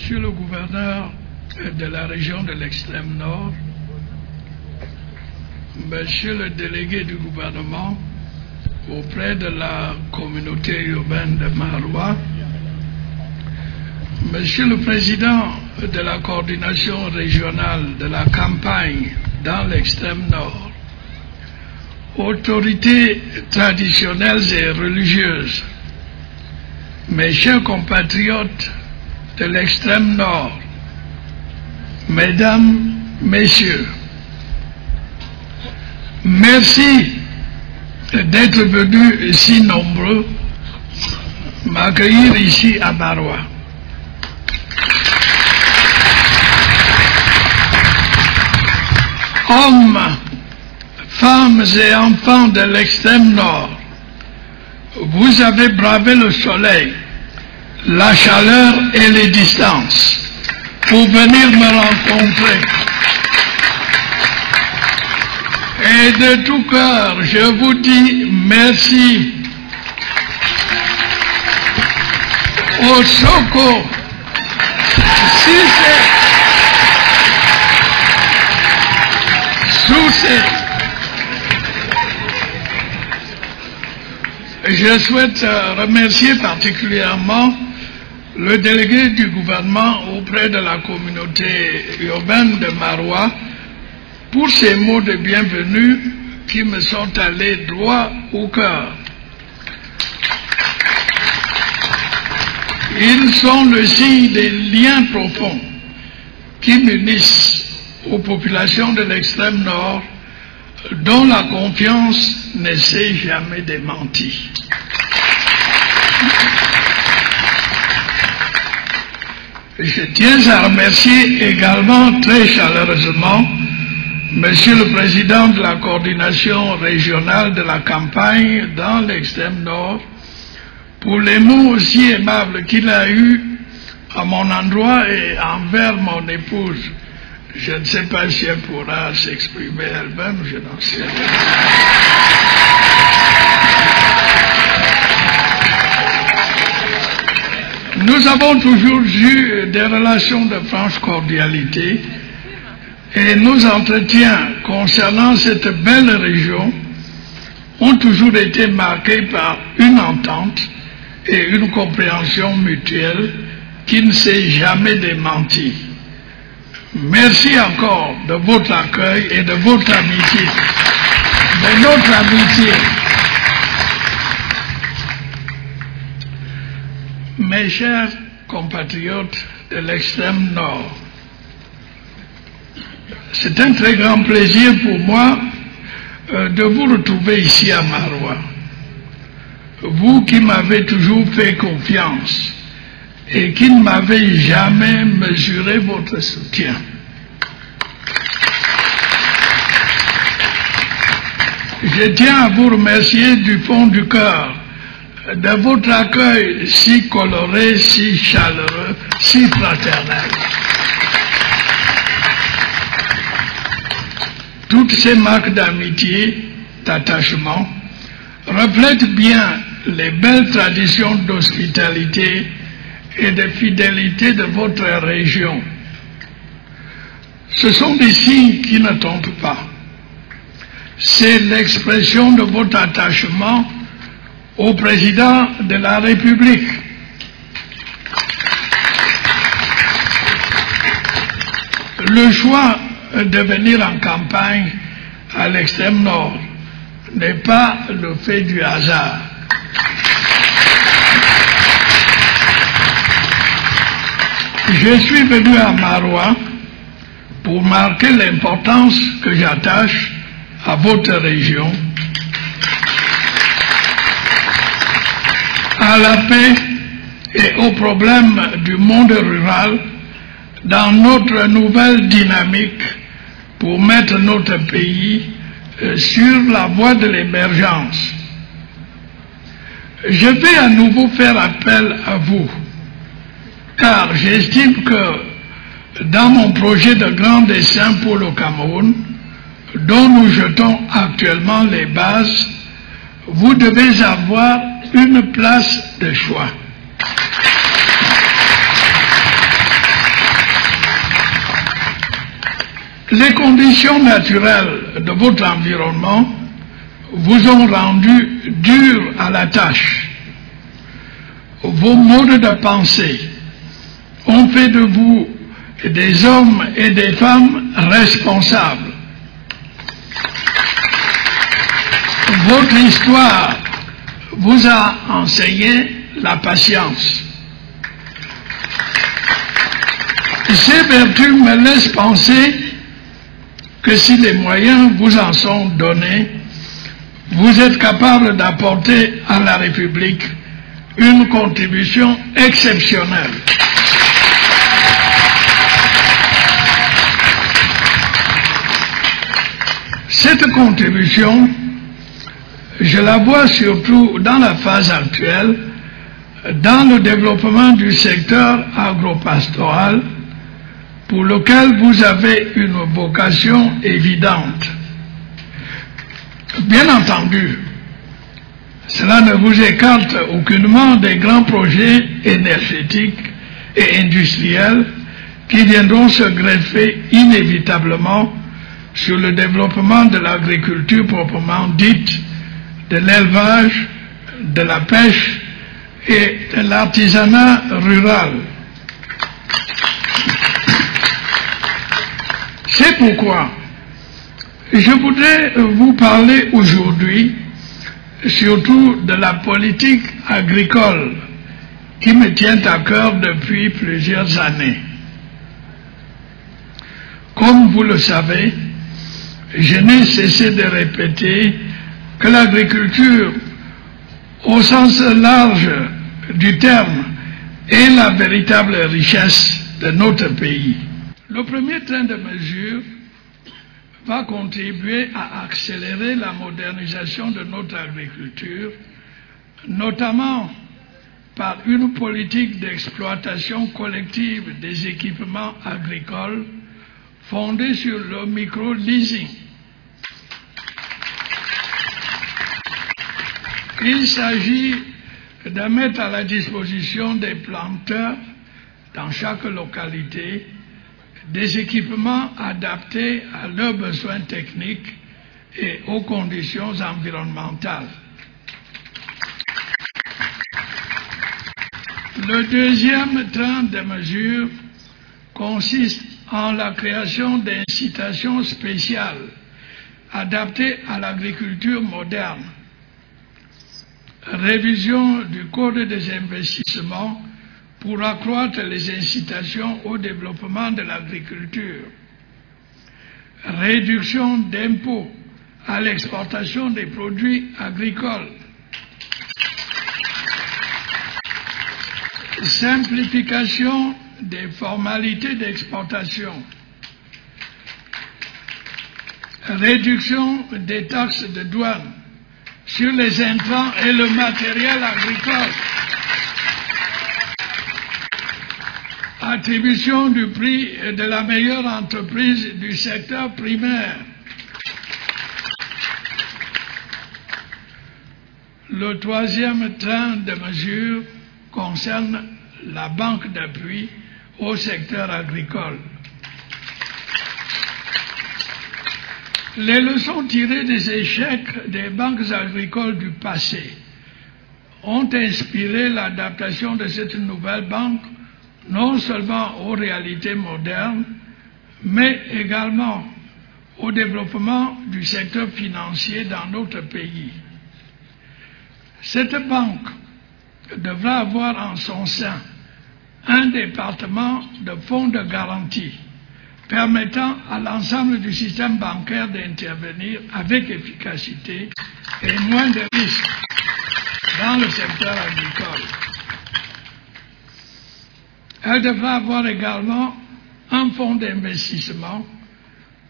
Monsieur le gouverneur de la région de l'extrême nord, Monsieur le délégué du gouvernement auprès de la communauté urbaine de Maroua, Monsieur le président de la coordination régionale de la campagne dans l'extrême nord, autorités traditionnelles et religieuses, mes chers compatriotes de l'extrême nord, mesdames, messieurs, merci d'être venus si nombreux m'accueillir ici à Maroua. Hommes, femmes et enfants de l'extrême nord, vous avez bravé le soleil, la chaleur et les distances pour venir me rencontrer. Et de tout cœur, je vous dis merci. Au Soko, je souhaite remercier particulièrement le délégué du gouvernement auprès de la communauté urbaine de Maroua pour ces mots de bienvenue qui me sont allés droit au cœur. Ils sont le signe des liens profonds qui m'unissent aux populations de l'extrême nord dont la confiance ne s'est jamais démentie. Je tiens à remercier également très chaleureusement Monsieur le Président de la coordination régionale de la campagne dans l'extrême nord pour les mots aussi aimables qu'il a eus à mon endroit et envers mon épouse. Je ne sais pas si elle pourra s'exprimer elle-même, je n'en sais rien. Nous avons toujours eu des relations de franche cordialité et nos entretiens concernant cette belle région ont toujours été marqués par une entente et une compréhension mutuelle qui ne s'est jamais démentie. Merci encore de votre accueil et de votre amitié, de notre amitié. Mes chers compatriotes de l'extrême nord, c'est un très grand plaisir pour moi de vous retrouver ici à Maroua. Vous qui m'avez toujours fait confiance et qui ne m'avez jamais mesuré votre soutien. Je tiens à vous remercier du fond du cœur de votre accueil si coloré, si chaleureux, si fraternel. Toutes ces marques d'amitié, d'attachement, reflètent bien les belles traditions d'hospitalité et de fidélité de votre région. Ce sont des signes qui ne trompent pas. C'est l'expression de votre attachement au président de la République. Le choix de venir en campagne à l'extrême nord n'est pas le fait du hasard. Je suis venu à Maroua pour marquer l'importance que j'attache à votre région, à la paix et aux problèmes du monde rural dans notre nouvelle dynamique pour mettre notre pays sur la voie de l'émergence. Je vais à nouveau faire appel à vous, car j'estime que dans mon projet de grand dessein pour le Cameroun, dont nous jetons actuellement les bases, vous devez avoir une place de choix. Les conditions naturelles de votre environnement vous ont rendu dur à la tâche. Vos modes de pensée ont fait de vous des hommes et des femmes responsables. Votre histoire vous a enseigné la patience. Ces vertus me laissent penser que si les moyens vous en sont donnés, vous êtes capable d'apporter à la République une contribution exceptionnelle. Cette contribution, je la vois surtout dans la phase actuelle, dans le développement du secteur agropastoral, pour lequel vous avez une vocation évidente. Bien entendu, cela ne vous écarte aucunement des grands projets énergétiques et industriels qui viendront se greffer inévitablement sur le développement de l'agriculture proprement dite, de l'élevage, de la pêche et de l'artisanat rural. C'est pourquoi je voudrais vous parler aujourd'hui surtout de la politique agricole qui me tient à cœur depuis plusieurs années. Comme vous le savez, je n'ai cessé de répéter que l'agriculture, au sens large du terme, est la véritable richesse de notre pays. Le premier train de mesures va contribuer à accélérer la modernisation de notre agriculture, notamment par une politique d'exploitation collective des équipements agricoles fondée sur le micro-leasing. Il s'agit de mettre à la disposition des planteurs dans chaque localité des équipements adaptés à leurs besoins techniques et aux conditions environnementales. Le deuxième train de mesures consiste en la création d'incitations spéciales adaptées à l'agriculture moderne, révision du Code des investissements pour accroître les incitations au développement de l'agriculture, réduction d'impôts à l'exportation des produits agricoles, simplification des formalités d'exportation, réduction des taxes de douane sur les intrants et le matériel agricole, attribution du prix de la meilleure entreprise du secteur primaire. Le troisième train de mesures concerne la banque d'appui au secteur agricole. Les leçons tirées des échecs des banques agricoles du passé ont inspiré l'adaptation de cette nouvelle banque non seulement aux réalités modernes, mais également au développement du secteur financier dans notre pays. Cette banque devra avoir en son sein un département de fonds de garantie permettant à l'ensemble du système bancaire d'intervenir avec efficacité et moins de risques dans le secteur agricole. Elle devra avoir également un fonds d'investissement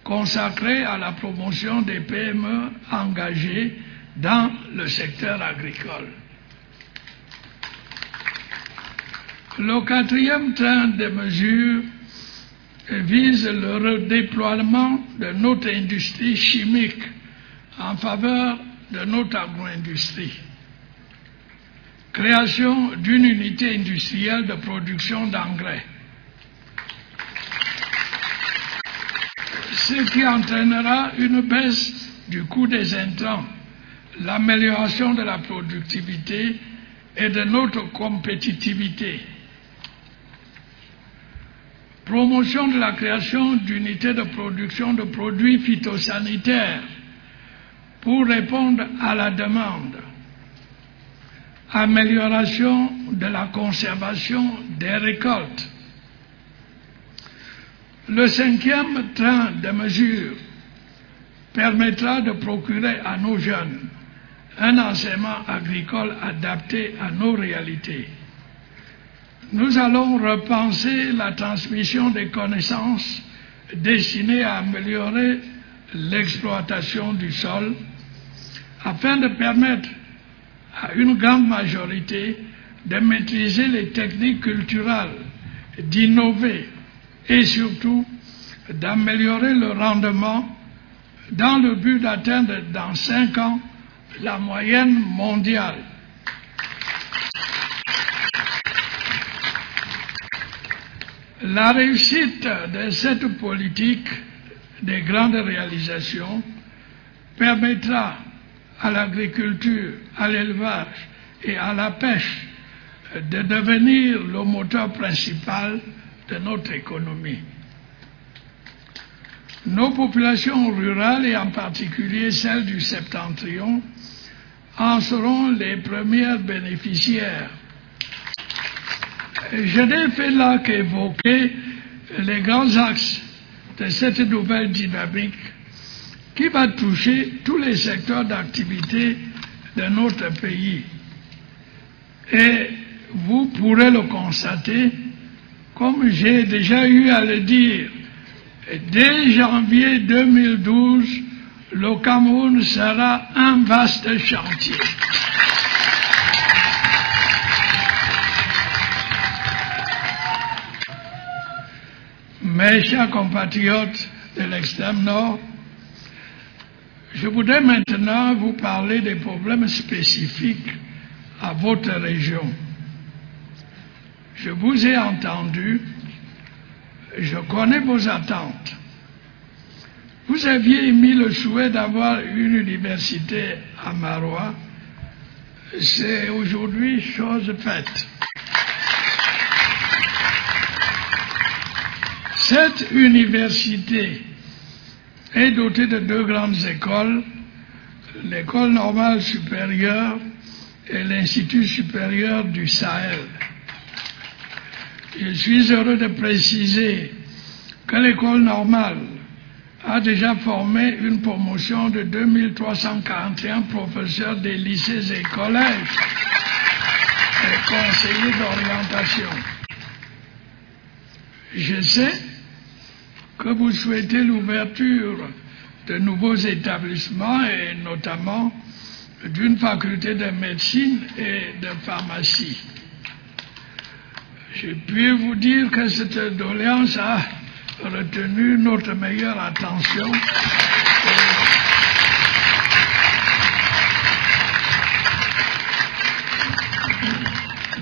consacré à la promotion des PME engagées dans le secteur agricole. Le quatrième train de mesures vise le redéploiement de notre industrie chimique en faveur de notre agro-industrie. Création d'une unité industrielle de production d'engrais. ce qui entraînera une baisse du coût des intrants, l'amélioration de la productivité et de notre compétitivité. Promotion de la création d'unités de production de produits phytosanitaires pour répondre à la demande. Amélioration de la conservation des récoltes. Le 5e train de mesures permettra de procurer à nos jeunes un enseignement agricole adapté à nos réalités. Nous allons repenser la transmission des connaissances destinées à améliorer l'exploitation du sol afin de permettre à une grande majorité de maîtriser les techniques culturelles, d'innover et surtout d'améliorer le rendement dans le but d'atteindre dans 5 ans la moyenne mondiale. La réussite de cette politique des grandes réalisations permettra à l'agriculture, à l'élevage et à la pêche de devenir le moteur principal de notre économie. Nos populations rurales, et en particulier celles du Septentrion, en seront les premières bénéficiaires. Je n'ai fait là qu'évoquer les grands axes de cette nouvelle dynamique qui va toucher tous les secteurs d'activité de notre pays. Et vous pourrez le constater, comme j'ai déjà eu à le dire, dès janvier 2012, le Cameroun sera un vaste chantier. Mes chers compatriotes de l'extrême nord, je voudrais maintenant vous parler des problèmes spécifiques à votre région. Je vous ai entendu, je connais vos attentes. Vous aviez émis le souhait d'avoir une université à Maroua. C'est aujourd'hui chose faite. Cette université est dotée de 2 grandes écoles, l'école normale supérieure et l'Institut supérieur du Sahel. Je suis heureux de préciser que l'école normale a déjà formé une promotion de 2341 professeurs des lycées et collèges et conseillers d'orientation. Je sais que vous souhaitez l'ouverture de nouveaux établissements et notamment d'une faculté de médecine et de pharmacie. Je puis vous dire que cette doléance a retenu notre meilleure attention.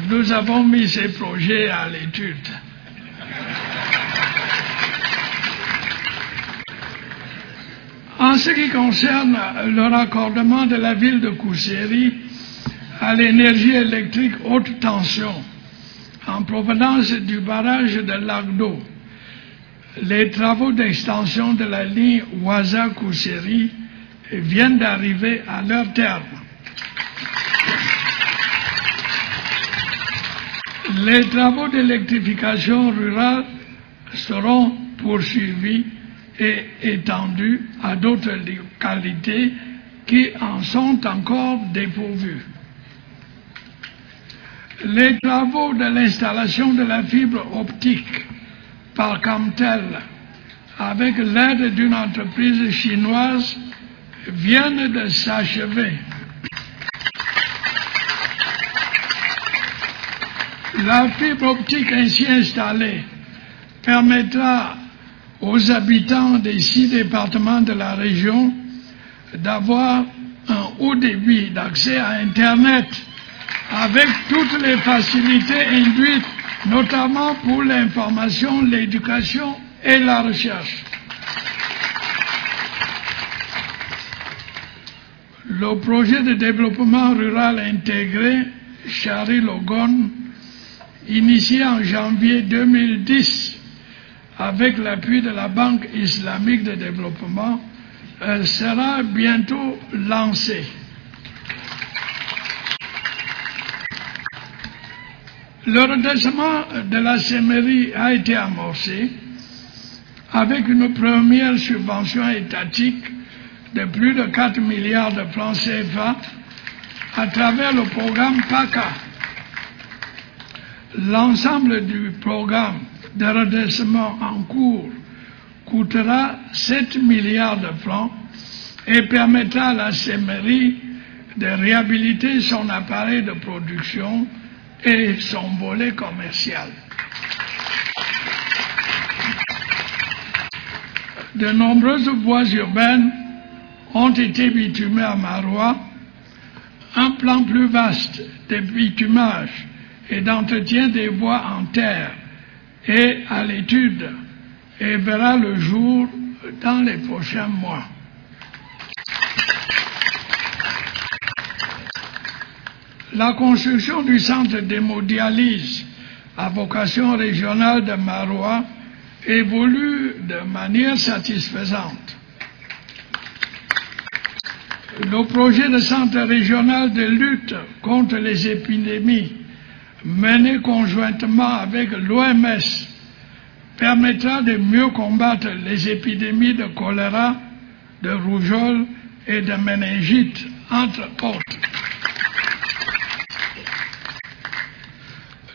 Nous avons mis ces projets à l'étude. En ce qui concerne le raccordement de la ville de Kousséri à l'énergie électrique haute tension en provenance du barrage de Lagdo, les travaux d'extension de la ligne Ouaza-Kousséri viennent d'arriver à leur terme. Les travaux d'électrification rurale seront poursuivis et étendus à d'autres localités qui en sont encore dépourvues. Les travaux de l'installation de la fibre optique par Camtel, avec l'aide d'une entreprise chinoise, viennent de s'achever. La fibre optique ainsi installée permettra aux habitants des 6 départements de la région d'avoir un haut débit d'accès à Internet avec toutes les facilités induites, notamment pour l'information, l'éducation et la recherche. le projet de développement rural intégré Chari-Logon, initié en janvier 2010 avec l'appui de la Banque islamique de développement, sera bientôt lancé. Le redressement de la Sémérie a été amorcé avec une première subvention étatique de plus de 4 milliards de francs CFA à travers le programme PACA. L'ensemble du programme de redressement en cours coûtera 7 milliards de francs et permettra à la Sémérie de réhabiliter son appareil de production et son volet commercial. De nombreuses voies urbaines ont été bitumées à Maroua. Un plan plus vaste de bitumage et d'entretien des voies en terre est à l'étude et verra le jour dans les prochains mois. La construction du centre d'hémodialyse à vocation régionale de Maroua évolue de manière satisfaisante. Le projet de centre régional de lutte contre les épidémies mené conjointement avec l'OMS permettra de mieux combattre les épidémies de choléra, de rougeole et de méningite, entre autres.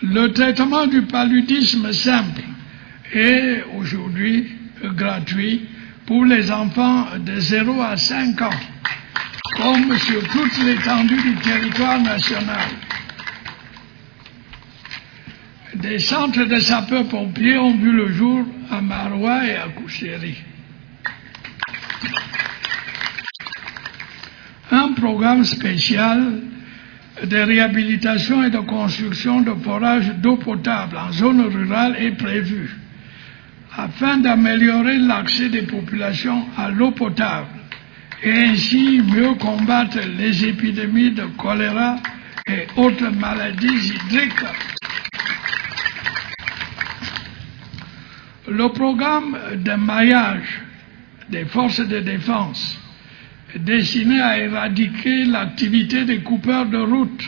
Le traitement du paludisme simple est aujourd'hui gratuit pour les enfants de 0 à 5 ans, comme sur toute l'étendue du territoire national. Des centres de sapeurs-pompiers ont vu le jour à Maroua et à Koucheri. Un programme spécial de réhabilitation et de construction de forages d'eau potable en zone rurale est prévu afin d'améliorer l'accès des populations à l'eau potable et ainsi mieux combattre les épidémies de choléra et autres maladies hydriques. Le programme de maillage des forces de défense destiné à éradiquer l'activité des coupeurs de route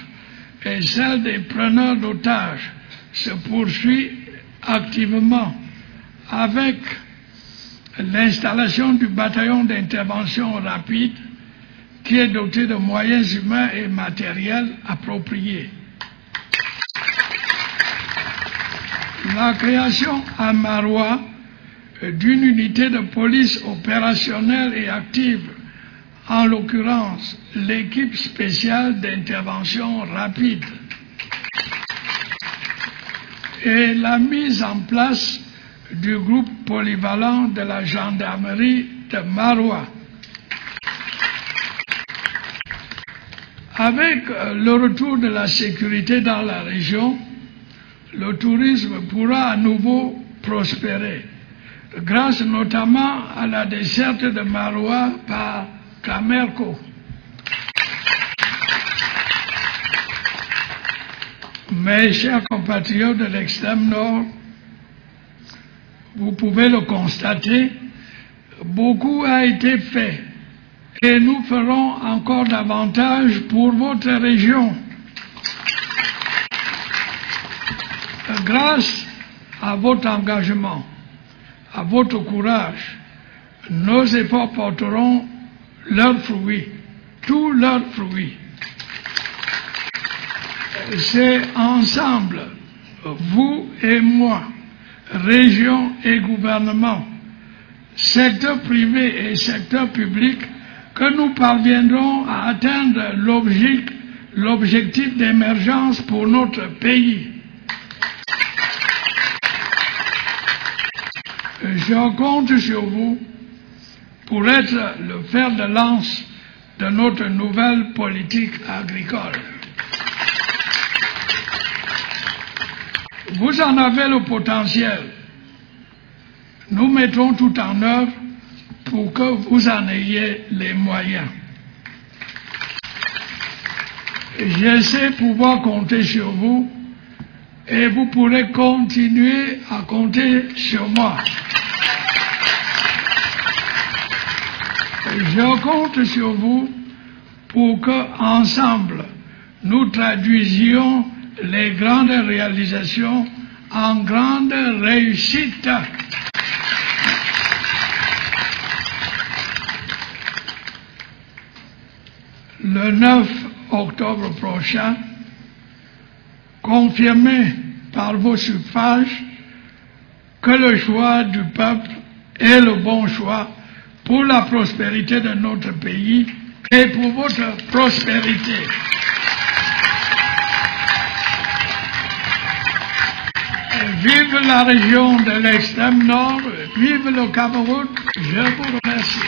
et celle des preneurs d'otages se poursuit activement avec l'installation du bataillon d'intervention rapide qui est doté de moyens humains et matériels appropriés. La création à Maroua d'une unité de police opérationnelle et active, en l'occurrence l'équipe spéciale d'intervention rapide, et la mise en place du groupe polyvalent de la gendarmerie de Maroua. Avec le retour de la sécurité dans la région, le tourisme pourra à nouveau prospérer, grâce notamment à la desserte de Maroua par Camerco. Mes chers compatriotes de l'extrême nord, vous pouvez le constater, beaucoup a été fait et nous ferons encore davantage pour votre région. Grâce à votre engagement, à votre courage, nos efforts porteront leurs fruits, tous leurs fruits. C'est ensemble, vous et moi, région et gouvernement, secteur privé et secteur public, que nous parviendrons à atteindre l'objectif d'émergence pour notre pays. Je compte sur vous pour être le fer de lance de notre nouvelle politique agricole. Vous en avez le potentiel. Nous mettrons tout en œuvre pour que vous en ayez les moyens. Je sais pouvoir compter sur vous et vous pourrez continuer à compter sur moi. Je compte sur vous pour qu'ensemble, nous traduisions les grandes réalisations en grandes réussites. Le 9 octobre prochain, confirmez par vos suffrages que le choix du peuple est le bon choix pour la prospérité de notre pays et pour votre prospérité. Vive la région de l'extrême nord, vive le Cameroun, je vous remercie.